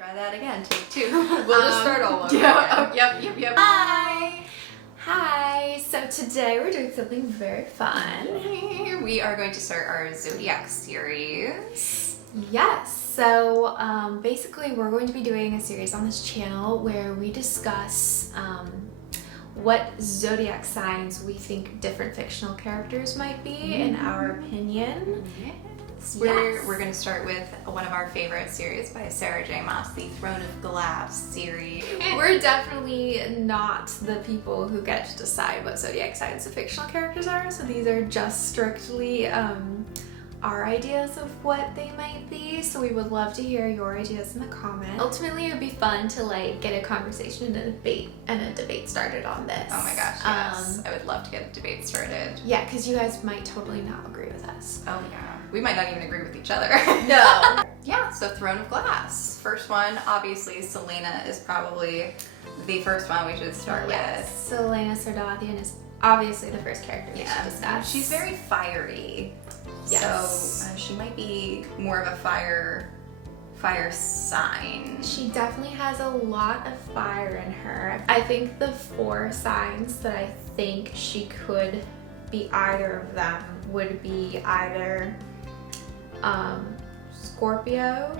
Try that again, take two. We'll just start all over. Yeah, Yep. Hi! So today we're doing something very fun. We are going to start our Zodiac series. Yes, so basically we're going to be doing a series on this channel where we discuss what zodiac signs we think different fictional characters might be in our opinion. We're going to start with one of our favorite series by Sarah J. Maas, the Throne of Glass series. We're definitely not the people who get to decide what zodiac signs the fictional characters are, so these are just strictly our ideas of what they might be, so we would love to hear your ideas in the comments. Ultimately, it would be fun to like get a conversation and a debate started on this. Oh my gosh, yes. I would love to get a debate started. Yeah, because you guys might totally not agree with us. Oh yeah. We might not even agree with each other. No. Yeah, so Throne of Glass. First one, obviously, Selena is probably the first one we should start with. Selena Sardathian is obviously the first character we should discuss. She's very fiery. Yes. So she might be more of a fire sign. She definitely has a lot of fire in her. I think the 4 signs that I think she could be either of them would be either Scorpio,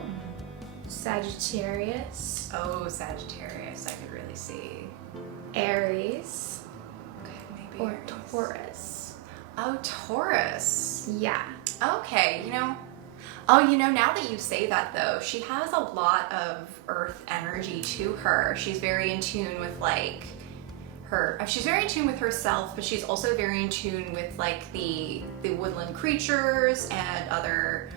Sagittarius. Oh, Sagittarius, I could really see. Aries. Okay, maybe Or Aries. Taurus. Oh, Taurus. Yeah. Okay, now that you say that though, she has a lot of earth energy to her. She's very in tune with like she's very in tune with herself, but she's also very in tune with like the woodland creatures and other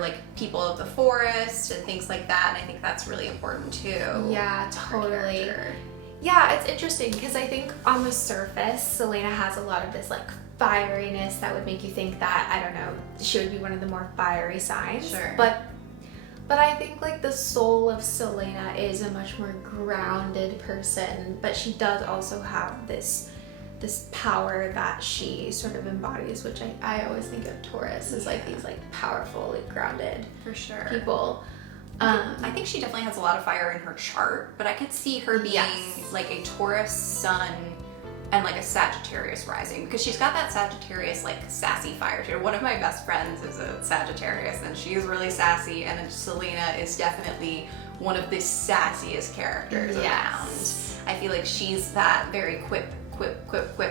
like people of the forest and things like that, and I think that's really important too. Yeah, for her totally. character. Yeah, it's interesting because I think on the surface, Selena has a lot of this like fieriness that would make you think that, I don't know, she would be one of the more fiery signs. Sure. But I think like the soul of Selena is a much more grounded person, but she does also have this power that she sort of embodies, which I always think of Taurus as like these like powerful, like grounded For sure. people. I think she definitely has a lot of fire in her chart, but I could see her being like a Taurus sun and like a Sagittarius rising, because she's got that Sagittarius like sassy fire to her. One of my best friends is a Sagittarius and she's really sassy, and then Selena is definitely one of the sassiest characters around. I feel like she's that very quip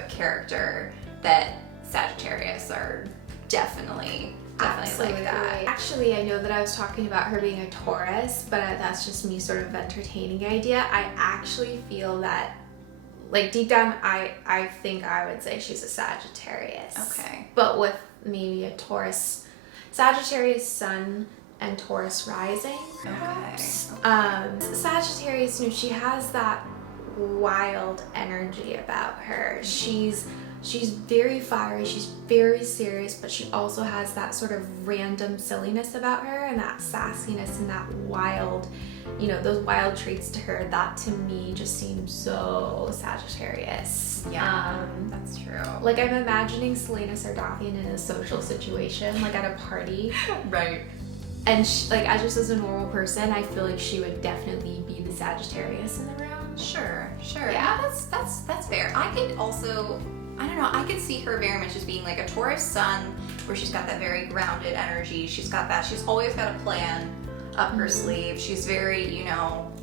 character that Sagittarius are definitely Absolutely. like that. Actually, I know that I was talking about her being a Taurus, but that's just me sort of entertaining the idea. I actually feel that, like deep down, I think I would say she's a Sagittarius. Okay. But with maybe a Taurus, Sagittarius sun and Taurus rising, perhaps. Okay. Sagittarius, she has that wild energy about her. She's very fiery, she's very serious, but she also has that sort of random silliness about her and that sassiness and that wild, those wild traits to her. That to me just seems so Sagittarius. Yeah, that's true. Like I'm imagining Selena Sardathian in a social situation, like at a party. Right. And just as a normal person, I feel like she would definitely be the Sagittarius in the room. Sure. Yeah. That's fair. I could also, I don't know, I could see her very much as being like a Taurus sun, where she's got that very grounded energy. She's always got a plan up her sleeve. She's very,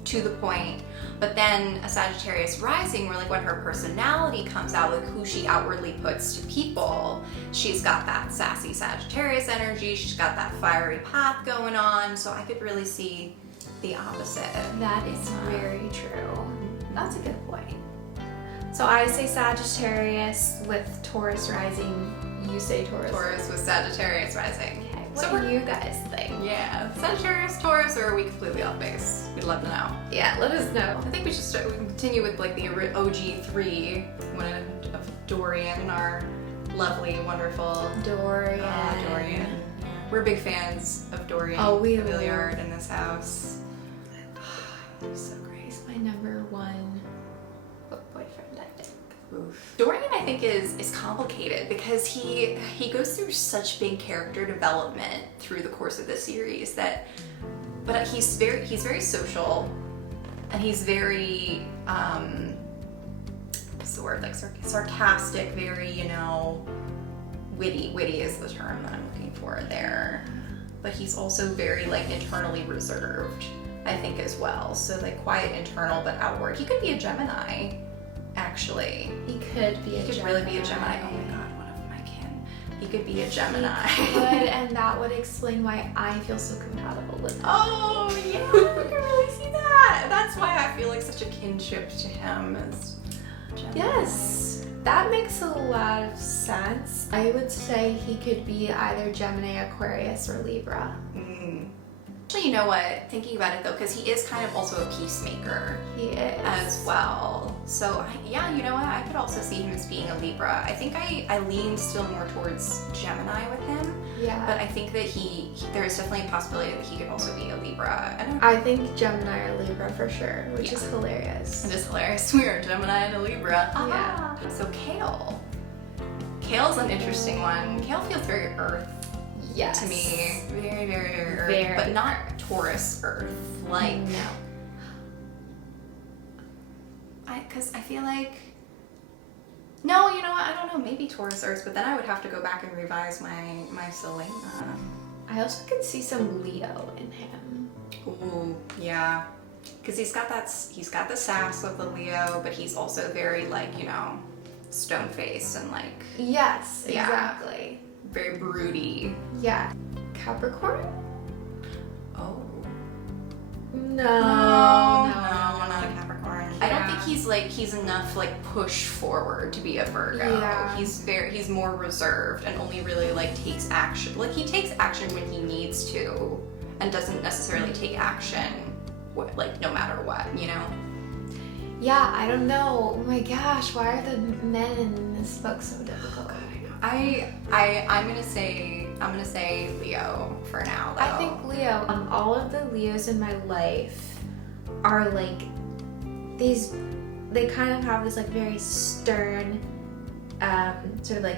to the point. But then a Sagittarius rising, where like when her personality comes out, like who she outwardly puts to people, she's got that sassy Sagittarius energy. She's got that fiery path going on. So I could really see the opposite. That is very true. That's a good point. So I say Sagittarius with Taurus rising. You say Taurus. Taurus with Sagittarius rising. Okay. What do you guys think? Yeah, Sagittarius, Taurus, or are we completely off base? We'd love to know. Yeah, let us know. I think we can continue with like the OG 3 of Dorian, our lovely, wonderful Dorian. Dorian. We're big fans of Dorian. Oh, we Villiard in this house. He's so great. He's my number 1 book boyfriend, I think. Oof. Dorian, I think, is complicated because he goes through such big character development through the course of the series that but he's very social, and he's very what's the word, like sarcastic, very, you know, witty. Witty is the term that I'm looking for there. But he's also very like internally reserved, I think, as well. So like quiet internal but outward. He could be a Gemini, actually. He could be a Gemini. He could really be a Gemini. Oh my god, one of my kin. He could be a Gemini. He could, and that would explain why I feel so compatible with him. Oh yeah, I can really see that. That's why I feel like such a kinship to him as Gemini. Yes, that makes a lot of sense. I would say he could be either Gemini, Aquarius, or Libra. Actually, you know what? Thinking about it though, because he is kind of also a peacemaker. He is. As well. So yeah, you know what? I could also see him as being a Libra. I think I lean still more towards Gemini with him. Yeah. But I think that there is definitely a possibility that he could also be a Libra. I think Gemini or Libra for sure, which is hilarious. It is hilarious. We are a Gemini and a Libra. Yeah. So Kale. Kale's an interesting one. Kale feels very Earth. Yes. To me, very, very, very Earth, Very. but not Taurus Earth. Like, no. Because I feel like, no, you know what? I don't know. Maybe Taurus Earth, but then I would have to go back and revise my Selena. I also can see some Leo in him. Ooh, yeah. Because he's got the sass of the Leo, but he's also very like, you know, stone faced and like. Yes, Yeah. exactly. Very broody. Yeah. Capricorn? Oh. No, not a Capricorn. I don't Yeah. think he's enough like push forward to be a Virgo. Yeah. He's more reserved and only really like takes action. Like he takes action when he needs to, and doesn't necessarily take action like no matter what, you know? Yeah, I don't know. Oh my gosh, why are the men in this book so difficult? I'm gonna say Leo for now though. I think Leo. All of the Leos in my life are like these. They kind of have this like very stern, sort of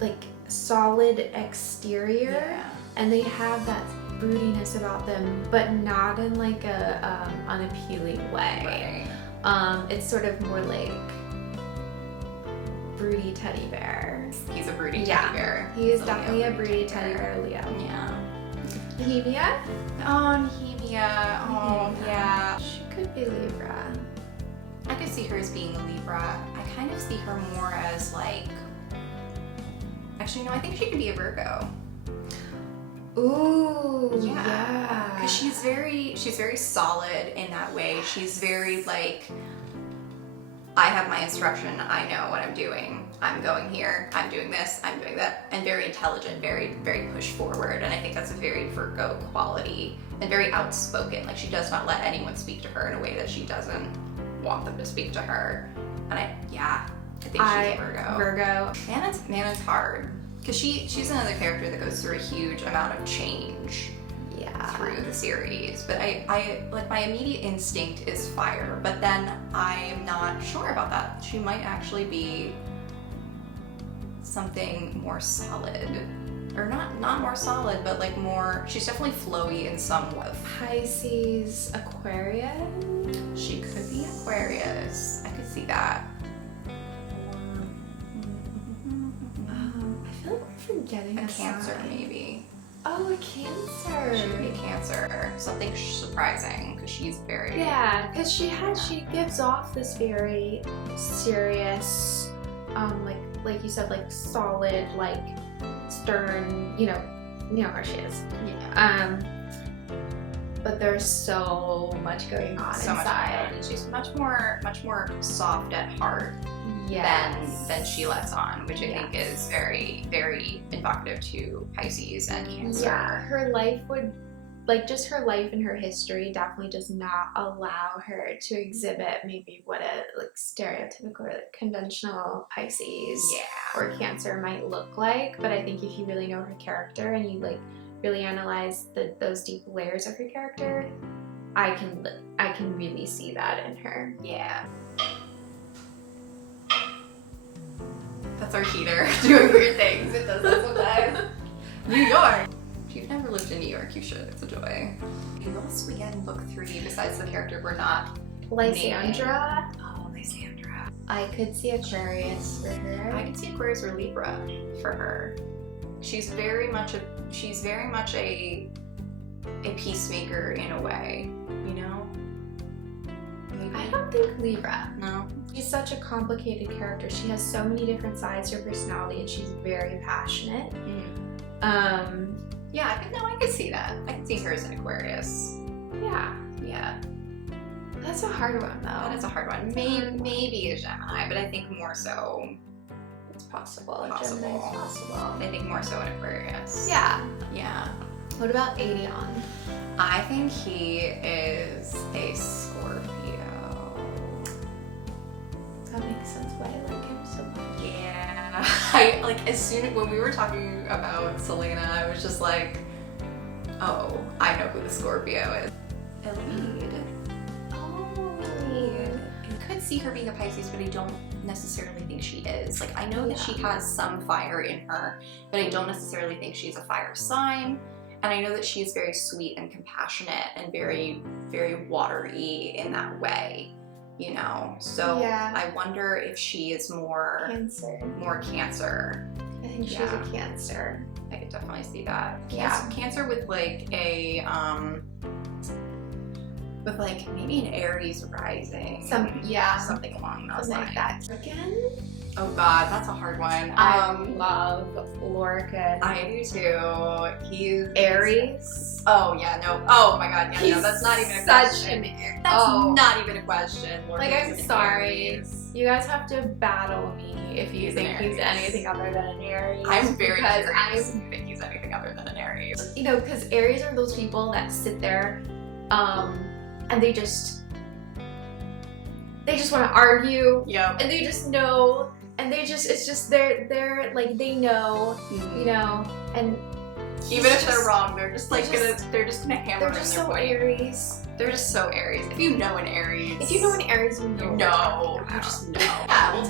like solid exterior, Yeah. and they have that broodiness about them, but not in like a unappealing way. Right. It's sort of more like broody teddy bear. He's a broody Yeah. teddy bear. He is He's definitely a Leo broody teddy bear Leo. Yeah. Bohemia? Oh, Nehemia. Oh, yeah. She could be Libra. I could see her as being a Libra. I kind of see her more as like. Actually, no. I think she could be a Virgo. Ooh, Yeah. Because she's very solid in that way. She's very like. I have my instruction. I know what I'm doing. I'm going here. I'm doing this. I'm doing that. And very intelligent, very, very push forward. And I think that's a very Virgo quality and very outspoken. Like she does not let anyone speak to her in a way that she doesn't want them to speak to her. And I think she's a Virgo. Virgo. Nana's hard. Because she's another character that goes through a huge amount of change. Yeah. Through the series, but I like my immediate instinct is fire, but then I'm not sure about that. She might actually be something more solid, or not more solid, but like more. She's definitely flowy in some way. Pisces, Aquarius. She could be Aquarius. I could see that. I feel like we're forgetting A Cancer, sign. maybe. Oh, a Cancer. She could be a Cancer. Something surprising because she's very. Yeah, because she gives off this very serious, like you said, like solid, like stern. You know where she is. Yeah. But there's so much going on So much inside. going on. She's much more soft at heart than she lets on, which I think is very, very evocative to Pisces and Cancer. Yeah, her life would, like, just her life and her history definitely does not allow her to exhibit maybe what a like stereotypical or like, conventional Pisces or Cancer might look like. But I think if you really know her character and you like really analyze those deep layers of her character, I can really see that in her. Yeah. That's our heater doing weird things. It does that sometimes. New York. If you've never lived in New York, you should. It's a joy. Who else we get in book 3 besides the character we're not Lysandra. Oh, Lysandra. I could see Aquarius for her. I could see Aquarius or Libra for her. She's very much a peacemaker in a way, you know? Maybe. I don't think Libra. No. She's such a complicated character. She has so many different sides to her personality, and she's very passionate. Yeah, I could see that. I could see her as an Aquarius. Yeah. Yeah. That's a hard one, though. That is a hard one. Maybe a Gemini, but I think more so. It's possible. Possible. Gemini is possible. I think more so an Aquarius. Yeah. Yeah. What about Aedion? I think he is a Scorpio. That makes sense why I like him so much. Yeah. When we were talking about Selena, I was just like, oh, I know who the Scorpio is. Elide. I could see her being a Pisces, but I don't necessarily think she is. Like, I know that she has some fire in her, but I don't necessarily think she's a fire sign. And I know that she's very sweet and compassionate and very, very watery in that way, you know? So I wonder if she is more Cancer. I think she's a Cancer. I could definitely see that. Yeah. Cancer with like a, with like maybe an Aries rising. Something along those lines. Like that. Again? Oh God, that's a hard one. I love Lorcan. I do too. He's Aries. Oh yeah, no. Oh my God, yeah, no. That's not even a question. That's not even a question. Like, I'm sorry. You guys have to battle me if you think he's anything other than an Aries. I'm very curious if you think he's anything other than an Aries. You know, because Aries are those people that sit there, and they just want to argue. Yep. And they just know. And they're like, they know, you know, and even if they're wrong, they're just like they're just gonna hammer in their so point. Aries. They're just so Aries. If you know an Aries, you know. You just know. Yeah, we'll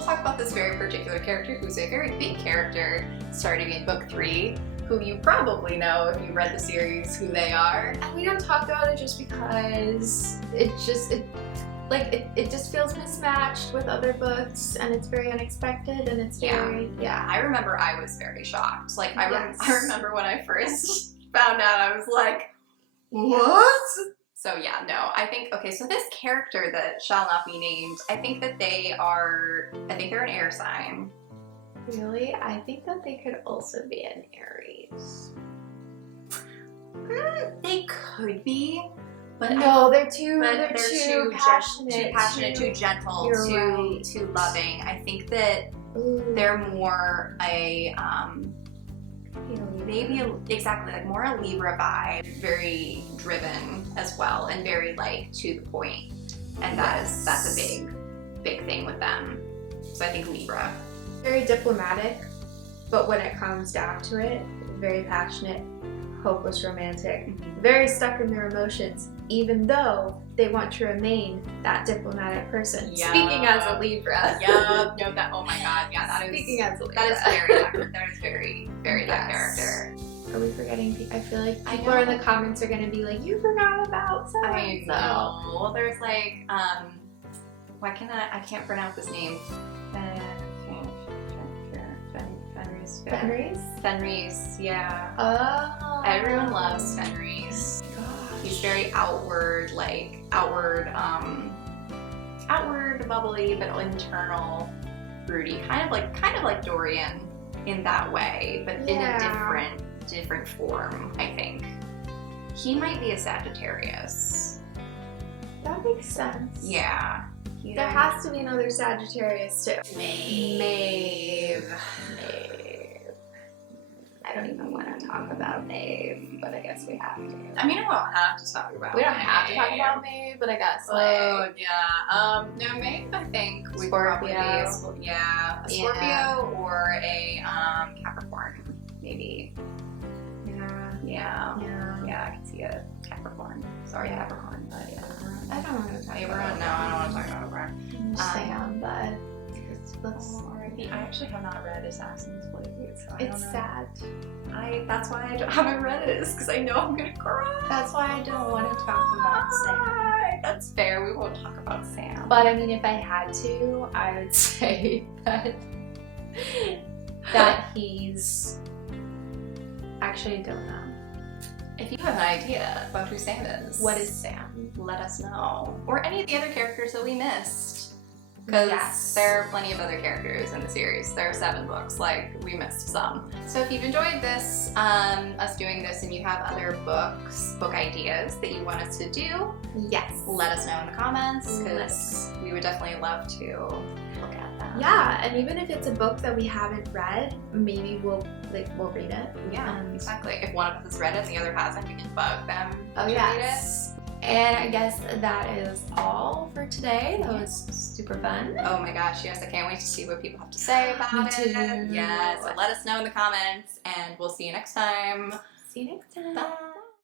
talk about this very particular character, who's a very big character, starting in book 3, who you probably know if you read the series, who they are. And we don't talk about it just because it just feels mismatched with other books, and it's very unexpected, and it's very I remember I was very shocked. Like I remember when I first found out, I was like, what? So yeah, no, I think so this character that shall not be named, I think they're an air sign. Really? I think that they could also be an Aries. They could be. But no, they're too passionate, too gentle, too loving. I think that they're more more a Libra vibe, very driven as well, and very like to the point. And that's a big thing with them. So I think Libra. Very diplomatic, but when it comes down to it, very passionate, hopeless romantic, very stuck in their emotions, even though they want to remain that diplomatic person. Yeah. Speaking as a Libra. Yeah, no, oh my God, yeah, that is. Speaking as a Libra. That is very, very that character. Are we forgetting? I feel like people in the comments are going to be like, you forgot about so. I know. Well, there's like, I can't pronounce his name. Fenris, yeah. Oh. Everyone loves Fenris. Gosh. He's very outward bubbly, but internal broody. Kind of like Dorian in that way, but in a different form, I think. He might be a Sagittarius. That makes sense. Yeah. There has to be another Sagittarius too. Maeve. I don't even want to talk about Maeve, but I guess we have to. I mean, we don't have to talk about We don't have to talk about Maeve, but I guess yeah. No, Maeve, I think we probably a Scorpio or a Capricorn, maybe. Yeah, I can see a Capricorn. Sorry, Capricorn, but I don't want to talk about I don't want to talk about Capricorn. Sam, but let's I actually have not read Assassin's Blade, so I don't know. It's sad. That's why I haven't read it, is because I know I'm gonna cry. That's why I don't want to talk about Sam. That's fair, we won't talk about Sam. But I mean, if I had to, I would say that he's... Actually, I don't know. If you have an idea about who Sam is, What is Sam? let us know. Or any of the other characters that we missed. Because Yes. there are plenty of other characters in the series. There are 7 books, like, we missed some. So if you've enjoyed this, us doing this, and you have other book ideas that you want us to do, Yes. let us know in the comments, because we would definitely love to look at them. Yeah, and even if it's a book that we haven't read, maybe we'll read it. Yeah, And- exactly. If one of us has read it and the other hasn't, we can bug them Oh, to yes. And I guess that is all for today. That was super fun. read it. Oh my gosh, yes, I can't wait to see what people have to say about Me it. too. Yes, so let us know in the comments, and we'll see you next time. See you next time. Bye.